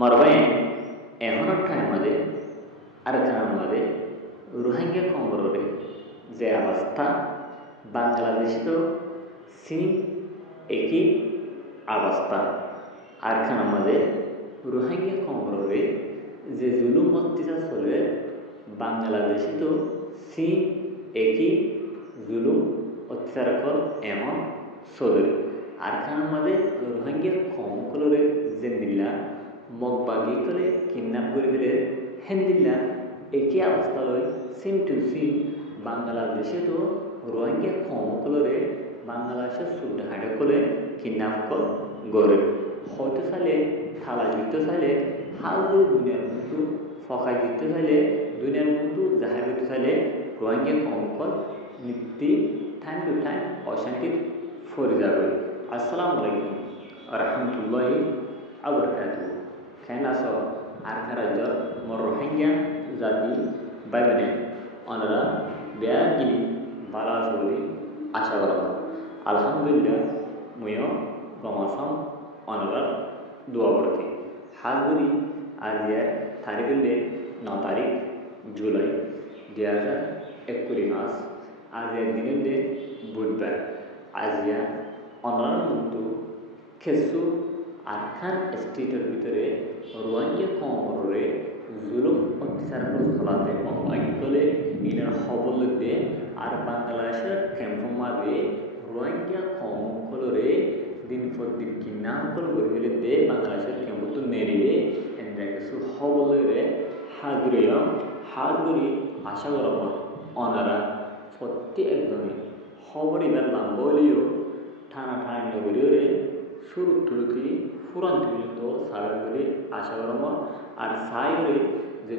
मरबायें एहोनोर टाइममध्ये आरकानमध्ये Rohingya कोंगरोरे जे अवस्था बांग्लादेश तो same एकी अवस्था आरकानमध्ये रोहिंग्या कोंगरोरे जे जुलुम अत्याचार चले बांग्लादेश तो सेम एकी जुलुम अत्याचार एमन चले आरकानमध्ये रोहिंग्या कोंगरोरे जे निला मगबागी कले किडनैप করে ফেলে হেন্দিল্লা একই অবস্থা লয় সেম টু সেম বাংলাদেশে তো রোহিঙ্গা কমকলরে বাংলাদেশে সুদ্ধ হাটে করে কিডন্যাপ করে হয়তো সালে থালা দিতে চাইলে হালগুলো দুনিয়ার মতো ফকাই দিতে চাইলে দুনিয়ার মতো জাহাজ দিতে চাইলে রোহিঙ্গা কমকল নীতি টাইম টু টাইম অশান্তির ফরে যাবে আসসালামু আলাইকুম রহমতুল্লাহি আবরাকাতুহু Kainaso Arkarajor Morohingya Zati Babane Onara Beagili Balasuli Ashawarama Alhamdulillah Muyo Gomasam Onara Duaborti Hazuri Azia Tarigule Notarik July Diaza Ekurimas Azia Dininde Budbar Azia Onara Muntu Kesu Arkan স্টেটের ভিতরে রোহিঙ্গা কোমরে জুলুম অত্যাচার চলাতে অনেকগুলো ইনার খবর দিয়ে আর বাংলাদেশের ক্যাম্পের মাঝে রোহিঙ্গা কোমরে দিন পর দিন কিডন্যাপ করে দিয়ে বাংলাদেশের ক্যাম্প তো নেড়িয়ে এনে কিছু খবরে হাজুরি আশা করব ওনারা প্রত্যেক একজনই খবর এবার লম্বা হলেও ঠানা নগরীরে শুরু তুলতি ফুরান তুলিত সাবেগুলি আশা করম আর সাইরে যে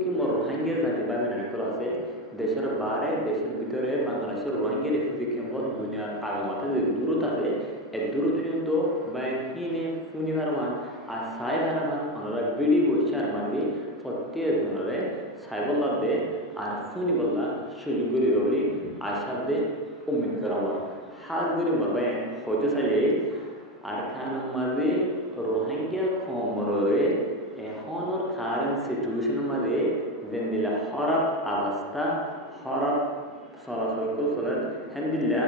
কি মোর রোহিঙ্গা জাতি বাঙালি নানিকল আছে দেশের বাইরে দেশের ভিতরে বাংলাদেশের রোহিঙ্গা রেফিউজি ক্যাম্প দুনিয়ার আগামাতে যে দূরত আছে এই দূরত পর্যন্ত বাইকিনে ফুনিবার মান আর সাই মান আমরা বিডি বৈশার মানি প্রত্যেক জনরে সাইবল্লা দে আর ফুনিবল্লা সুযোগ করে বলি আশা দে উম্মিদ করা হাত করে বাবাই হয়তো চাইলে আরকানमध्ये रोहिंग्या कोमरोरे एहोनोर कारेंट सिचुएशन मध्ये जेंदिला खराब अवस्था खराब सरासरकुल सलत हेंदिला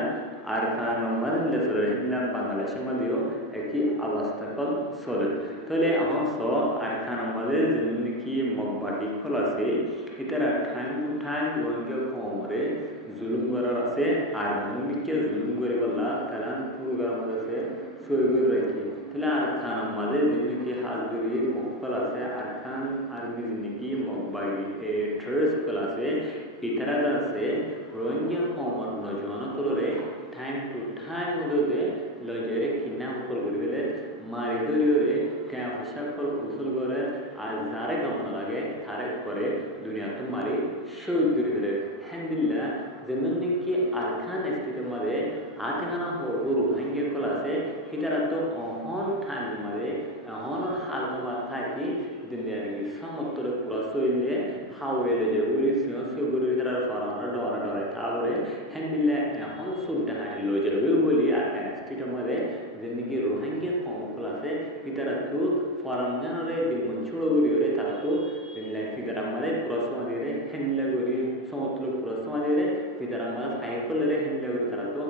आरकानमध्ये सलत हेंदिला बांग्लादेशमध्ये एकी अवस्था कल सलत तले अहाँ सो आरकानमध्ये जेंदिकी मगबाटी कल আছে इतरा टाइम टू टाइम रोहिंग्या कोमरे जुलुम করার আছে আর মুমিকে जुलुम করে বলা তারা পুরো আছে সৈগুর রাখি তাহলে আরকান আমাদের যেদিকে হাজগুড়ি মকল আছে আরকান আরবি যেদিকে মকবাগি ট্রেস কল আছে ইতারা আছে রোহিঙ্গা কমন নজন করে টাইম টু টাইম মধ্যে লজরে কিনা কল করবে মারি দরিয়ে ক্যাম্প সকল কুশল করে আর যারে কাম লাগে তারে করে দুনিয়াতে মারি সৈগুর দিলে হ্যান্দিল্লা যেদিন কি আরকান স্টেটের মধ্যে আটখানা রোহিঙ্গা কল আছে হিতারা তো অহন টাইম মধ্যে অহন হাল থাকি দুনিয়ার সমুদ্র পুরো সইলে হাওয়েলে যে উড়িয়েছিল সেগুলো তারা ফরানো ডরে তারপরে হ্যান্ডিলে এখন সুবিধা হাঁটি লয়ে যাবে বলি আরকান স্টেটের মধ্যে যেদিকে রোহিঙ্গা কল আছে হিতারা তো ফরানরে দিন ছুড়ো গুড়িয়ে তারা তো ফিতারা মধ্যে পুরো সমাজে হ্যান্ডিলা করি সমুদ্র পুরো সমাজে ফিতারা মাছ আইকলে হ্যান্ডিলা করি তারা তো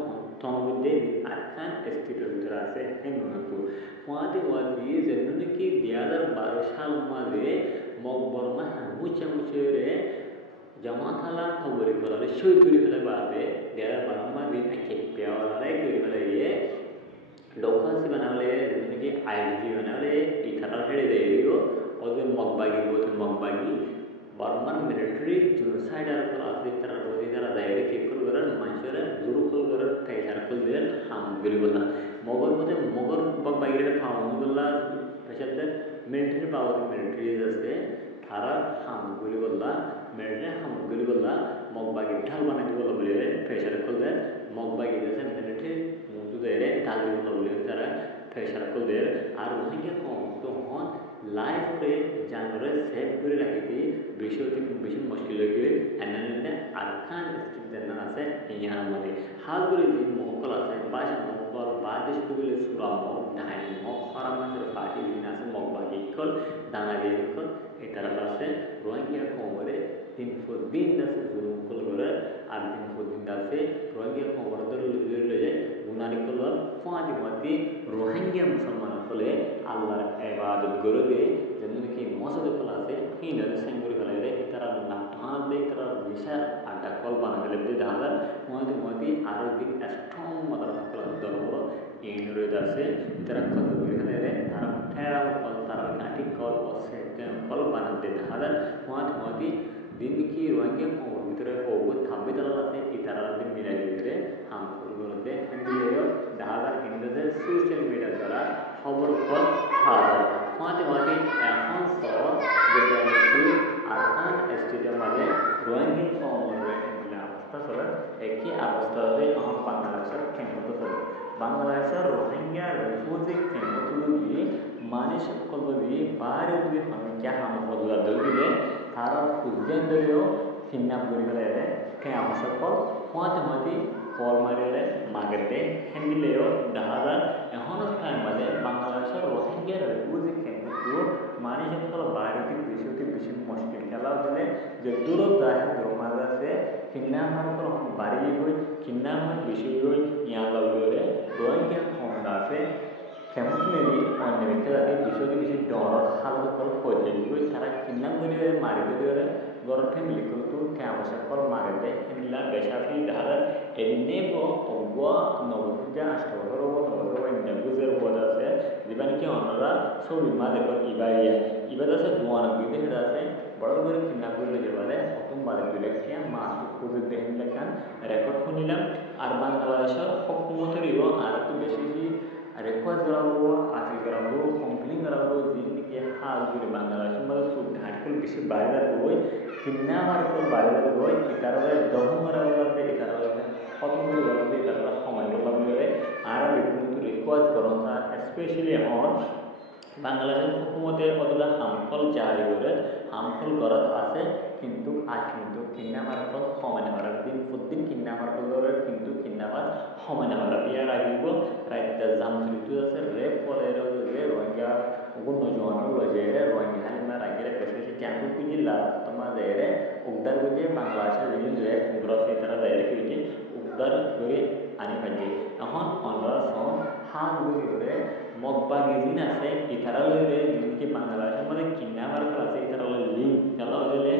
তমধ্যে আরকান স্টেটের ভিতরে আছে হেমন্ত ওয়াদি যেন কি 2012 সাল মাঝে মকবরমা মুছে জামাতালা খবরে কলারে সই করে ফেলে বাদে 2012 মাঝে একে পেয়ারাই করে ফেলে ডকাসি বানালে যেন কি আইজি বানালে ইথারা হেড়ে দেয়ও ওদের মগবাগি বর্মার মিলিটারি জেনোসাইডার আছে তারা রোজি তারা দায়রে কি করে মানুষেরা দুরুকল করে টাইটার করে হাম গলি বলা মগর বাগবাগিরে ফাউন বলা পেশাতে মিলিটারি পাওয়ার মিলিটারি আছে তারা হাম গলি বলা মিলিটারি হাম গলি বলা মগবাগি ঢাল বানাই বলা বলে পেশার করে মগবাগি আছে মিলিটারি মুদু দেরে ঢাল বলা বলে তারা পেশার করে আর রোহিঙ্গা কম তো হন লাইফে জানরে সেভ করে রাখিতে বেশি মুশকিল হয়ে এনালিনে আরকান স্টেট আছে ইয়ার মধ্যে হালগুলি দিন মহকল আছে বাসা মহকল বাদেশ গুলি সুরাম ডাইন মহরাম আছে পার্টি দিন আছে Mogbagikol, Danagikol, Etarabase, Rohingya Komore, Tinfudin Dase Zulukul Gore, and Tinfudin Dase, Rohingya Komore, Gunarikol, Fadimati, Rohingya Musamman Fole, Allah Ebad Gurube, Zenuki Mosadapalase, Hina, the Sangur Galere, Itara Nathan, Itara Visa, and a Kolban, the Dala, Modi, Arabic, a strong mother of Doro, in Rudase, Itara Kolbure, Tara Kol Taranati Kol was Kolban, the Dala, Modi, Dimiki, Rohingya Komore, over Tabitala, Itara, the Milagre, harmful. Dahada in the social media দ্বারা খবর পর হাজার মাঝে মাঝে এখন সহ যেটি আরকান স্টেটের মাঝে রোহিঙ্গা কমরে অবস্থা চলে একই অবস্থাতে এখন বাংলাদেশের ক্ষমতা চলে বাংলাদেশের রোহিঙ্গা রিফিউজি ক্ষমতা মানুষ কলবি বাইরে যদি সংখ্যা হামলা দিলে তারা খুঁজেও কিডন্যাপ করে গেলে কে আবশ্যক মাঝে মাঝে কল মারিলে মাগেতে হ্যান্ডিলেও দাহাদা এখনো টাইম বাদে বাংলাদেশের রোহিঙ্গা রিফিউজি ক্যাম্পটো মানুষের বাইরে বেশি মুশকিল খেলাও দিলে যে দূর দাহে দরমাজ আছে কিডন্যাপার বাড়ি হই কিডন্যাপার বেশি হই ইয়ালা বলে রোহিঙ্গা ক্ষমতা আছে কেমন মেরি অন্য ব্যক্তিরা বেশি ডর হালত কল হয়ে হই তারা কিডন্যাপ করে মারি করে গড় ফ্যামিলি কিন্তু আবশ্যক মাগেতে হ্যান্ডিলা বেশাফি দাহাদা এদিনেবো অগুয়া নবপূজা আষ্টবছর নবছর বুঝের বোধ আছে যেটা নাকি অন্যরা ছবি মা দেখো ইবাদ আছে দোয়ানা বিদে হেরা আছে বড় করে কিনা করলে যেবারে প্রথম বারে দুলেখিয়া মা খুঁজে দেখেন লেখান রেকর্ড শুনিলাম আর বাংলাদেশের হকুমতেরও আর একটু বেশি রেকর্ড করাবো আপিল করাবো কমপ্লেন করাবো যিনি হাল করে বাংলাদেশের মধ্যে খুব ঢাটকুল বেশি বাইরে বই কিনা আমার বাইরে বই এটারে দহন করা বলতে এটারে খতম করে বলতে এটারে সময় বলতে আর কিন্তু রিকোয়েস্ট করুন স্পেশালি এখন বাংলাদেশের হুকুমতে কতটা হামফল জারি করে হামফল করাত আছে কিন্তু আজ কিন্তু কিডন্যাপার সমানে হওয়ার দিন কিডন্যাপার করে কিন্তু কিডন্যাপার সমানে হওয়ার ইয়ার আগিব রাইট জামচুরিটো আছে রেপ করে যে রোহিঙ্গা গুণ জোয়ানো লজে রোহিঙ্গা হালিমা রাগিরে বেশি ক্যাম্প কুজিলা তোমার যাইরে উদ্ধার করে বাংলাদেশের রিলিজ রেপ গ্রসি তারা যাইরে ফিরে উদ্ধার করে আনি পাইছে এখন আমরা সব হাল বুঝি করে মগবা গেজিন আছে ইতারা লইরে যিনকি বাংলাদেশের মধ্যে কিডন্যাপার আছে ইতারা লিঙ্ক খেলা হইলে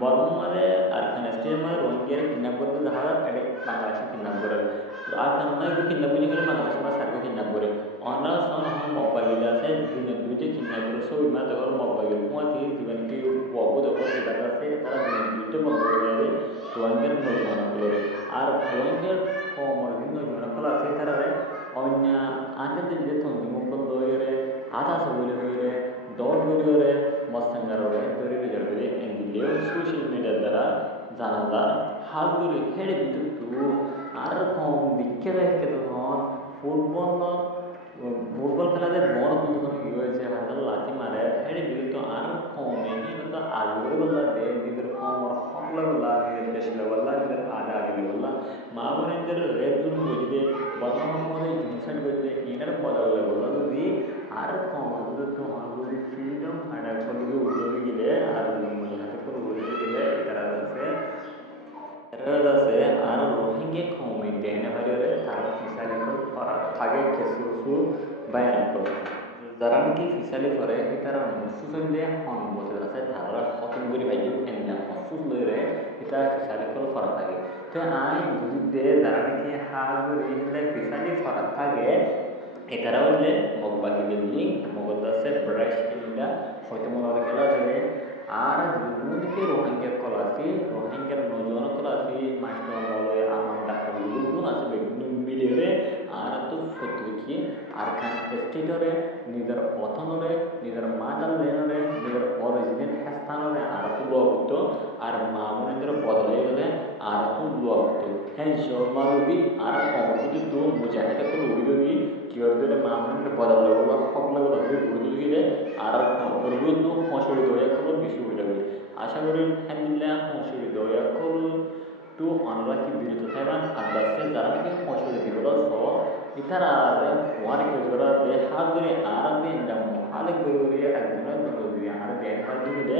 বর্তমান মানে আর খানস্টের মধ্যে রোহিঙ্গার কিডন্যাপ করতে দেখা যায় বাংলাদেশে কিডন্যাপ করে আর কারণে কিডন্যাপ করে গেলে বাংলাদেশের মধ্যে সার্কে কিডন্যাপ করে অন্য সব মগবা গেলে আছে দুইটা কিডন্যাপ করে সব ইমা দেখো মগবা গেলে কুয়াতি জীবন কি বগো দেখো যেটা আছে তারা দুইটা মগবা গেলে রোহিঙ্গার নজনা করে আর রোহিঙ্গার কমর নজনা আছে তারা অন্য আনন্দের যে তন্দিমুখল লইরে আধা সবলে হইরে দৌড় গড়িয়ে মস্তাঙ্গারে দরিবে জড়বে এন্ডিলেও সোশ্যাল মিডিয়ার দ্বারা জানা যায় হাল করে হেড়ে বিদ্যুৎ আর কম দিকে রেখে তখন ফুটবল খেলাতে বড় তখন কি হয়েছে হাজার লাঠি মারে হেড়ে বিদ্যুৎ আর কমে কিন্তু আলু বললা দে নিজের কমর হকলা বললা নিজের দেশলে বললা নিজের আধা আগে বললা মা বোনেদের রেপ জন্য বুঝিয়ে বর্তমান মধ্যে জুনসাইড করতে ইনার বদলে বললা যদি আর কমর তো হলগুলি ফ্রিডম আর ফলগুলি উড়ে গেলে আর মূল্য হাতে করে উড়ে গেলে এরা আছে আর রোহিঙ্গা কমে দেনে পারে তারা ফিসালি করা থাকে কিছু বায়ান করে যারা নাকি ফিসালি করে তারা সুসন দিয়ে হন বসে আছে তারা খতম করে পাইছে এমনি অসুস লইরে এটা ফিসালি করা থাকে তো আই বুঝতে যারা নাকি হাল করে ফিসালি করা থাকে এটারা হইলে মগবাগি লিঙ্ক মগদ আছে ব্রাশ ইন্ডা হয়তো মনে খেলা যাবে আর দুদিকে রোহিঙ্গা কলা আছে রোহিঙ্গার নজন কলা আছে মাস্টার মলয় আমার ডাক্তার গুলো আছে মিলিয়ে আর তো সত্যি আর খান স্টেটরে নিজের অথনরে নিজের মাতাল লেনরে নিজের অরিজিনাল স্থানরে আর তো লোক আর মা বোনদের বদলে গেলে আর তো লোক হ্যাঁ সমালবি আর কমতি তো মুজাহিদে কোনো উইরবি কিওরদের মা বোনদের বদলে গেল সকলে বদলে উড়ে গেলে আর করবো তো ফসল দয়া করো বেশি উড়ে যাবে আশা করি আলহামদুলিল্লাহ ফসল দয়া করো তো আমরা কি বিরত থাকবেন আন্দাজে যারা নাকি ফসল দিবল সহ ইতারা ওয়ার কেজরা দে হাত ধরে আর দিন হালে করে একজনের যদি আর দেন হয় দুটো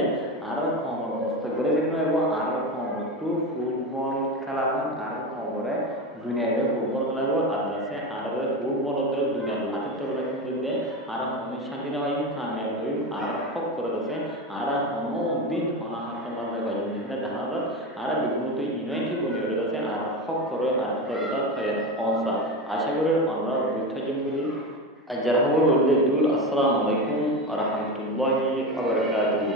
আর খবর মুস্তাকবিলে যেন এবং আর খবর টু ফুটবল খেলা হয় আর খবরে দুনিয়াতে ফুটবল খেলা হয় আদাসে আর ফুটবল ওদের দুনিয়াতে হাতে তোলা কিন্তু আর হমের শান্তি না হয় কামিয়াব হই আর হক করে আছে আর হনো দিন হনা হাত মাঝে বাজে নিতে দেখা যায় আর বিগুণতে ইউনাইটেড বলি ওদের আছে আর হক করে আর দেবতা খায় অসা আশা করি আমরা বুঝতে বলি যারা খবর বললে দূর আসসালামু আলাইকুম ওয়া রাহমাতুল্লাহি ওয়া বারাকাতুহু